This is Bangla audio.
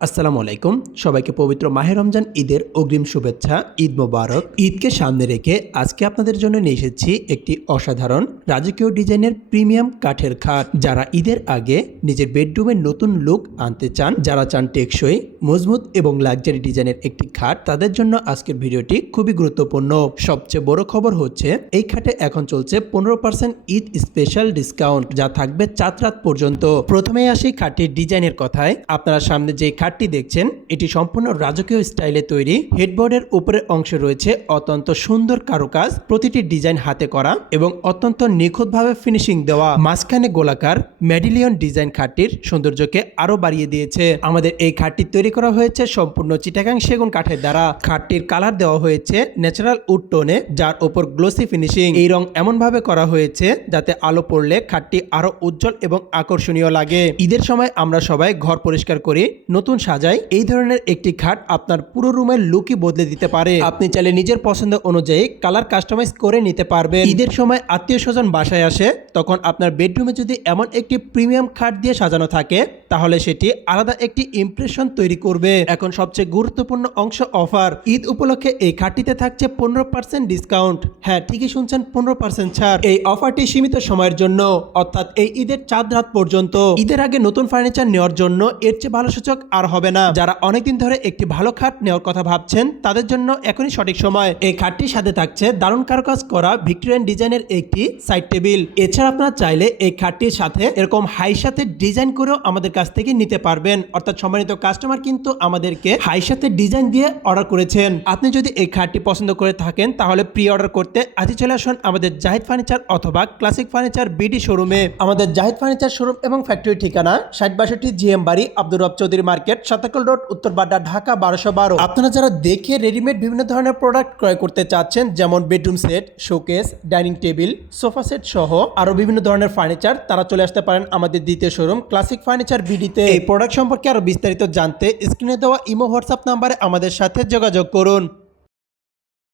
আসসালামু আলাইকুম। সবাইকে পবিত্র মাহে রমজান ঈদের অগ্রিম শুভেচ্ছা। ঈদ মোবারক। ঈদকে সামনে রেখে আজকে আপনাদের জন্য নিয়ে এসেছি একটি অসাধারণ রাজকীয় ডিজাইনের প্রিমিয়াম কাঠের খাট। যারা ঈদের আগে নিজের বেডরুমে নতুন লুক আনতে চান, যারা চান টেকসই, মজবুত এবং লাক্সারি ডিজাইনের একটি খাট, তাদের জন্য আজকের ভিডিওটি খুবই গুরুত্বপূর্ণ। সবচেয়ে বড় খবর হচ্ছে এই খাটে এখন চলছে 15% ঈদ স্পেশাল ডিসকাউন্ট, যা থাকবে 4 রাত পর্যন্ত। প্রথমেই আসি খাটটির ডিজাইনের কথায়। আপনারা সামনে যে খাটটি দেখছেন, এটি সম্পূর্ণ রাজকীয় স্টাইলে তৈরি। হেডবোর্ডের উপরের অংশে রয়েছে অত্যন্ত সুন্দর কারুকাজ, প্রতিটি ডিজাইন হাতে করা এবং অত্যন্ত নিখুঁতভাবে ফিনিশিং দেওয়া। মাঝখানে গোলাকার মেডিলিয়ন ডিজাইন খাটটির সৌন্দর্যকে আরো বাড়িয়ে দিয়েছে। আমাদের এই খাটটি তৈরি করা হয়েছে সম্পূর্ণ চিটাগাং সেগুন কাঠের দ্বারা। খাটটির কালার দেওয়া হয়েছে ন্যাচারাল উড টোনে, যার উপর গ্লোসি ফিনিশিং। এই রং এমন ভাবে করা হয়েছে যাতে আলো পড়লে খাটটি আরো উজ্জ্বল এবং আকর্ষণীয় লাগে। ঈদের সময় আমরা সবাই ঘর পরিষ্কার করি, নতুন সাজাই। এই ধরনের একটি খাট আপনার পুরো রুমের লুকই বদলে দিতে পারে। আপনি চাইলে নিজের পছন্দ অনুযায়ী কালার কাস্টমাইজ করে নিতে পারবেন। ঈদের সময় আত্মীয় স্বজন বাসায় আসে, তখন আপনার বেডরুমে যদি এমন একটি প্রিমিয়াম খাট দিয়ে সাজানো থাকে, তাহলে সেটি আলাদা একটি ইমপ্রেশন তৈরি করবে। এখন সবচেয়ে গুরুত্বপূর্ণ অংশ, অফার। ঈদ উপলক্ষে এই খাটটিতে থাকছে 15% ডিসকাউন্ট। হ্যাঁ, ঠিকই শুনছেন, 15% ছাড়। এই অফারটি সীমিত সময়ের জন্য, অর্থাৎ এই ঈদের 4 রাত পর্যন্ত। ঈদের আগে নতুন ফার্নিচার নেওয়ার জন্য এর চেয়ে ভালো সূচক আর হবে না। যারা অনেকদিন ধরে একটি ভালো খাট নেওয়ার কথা ভাবছেন, তাদের জন্য এখনই সঠিক সময়। এই খাটটির সাথে থাকছে দারুণ কারুকাজ করা ভিক্টোরিয়ান ডিজাইনের একটি সাইড টেবিল। এছাড়া আপনারা চাইলে এই খাটটির সাথে এরকম হাই সাথে ডিজাইন করেও আমাদের কাছ থেকে নিতে পারবেন। অর্থাৎ সম্মানিত কাস্টমার কিন্তু আমাদেরকে হাই সাথে ডিজাইন দিয়ে অর্ডার করেছেন। আপনি যদি এই খাটটি পছন্দ করে থাকেন, তাহলে প্রি অর্ডার করতে আজই চলে আসুন আমাদের জাহিদ ফার্নিচার অথবা ক্লাসিক ফার্নিচার বিডি শোরুমে। আমাদের জাহিদ ফার্নিচার শোরুম এবং ফ্যাক্টরি ঠিকানা 6062 জিএম বাড়ি, আব্দুর রব চৌধুরী মার্কেট, সাতাকল রোড, উত্তর বাড্ডা, ঢাকা 1212। আপনারা যারা দেখে রেডিমেড বিভিন্ন ধরনের প্রোডাক্ট ক্রয় করতে চাচ্ছেন, যেমন bedroom set, showcase, dining table, sofa set সহ আরো বিভিন্ন ধরনের ফার্নিচার, তারা চলে আসতে পারেন আমাদের দ্বিতীয় শোরুম ক্লাসিক ফার্নিচার বিডিতে। এই প্রোডাক্ট সম্পর্কে আরো বিস্তারিত জানতে স্ক্রিনে দেওয়া ইমো হোয়াটসঅ্যাপ নাম্বারে আমাদের সাথে যোগাযোগ করুন।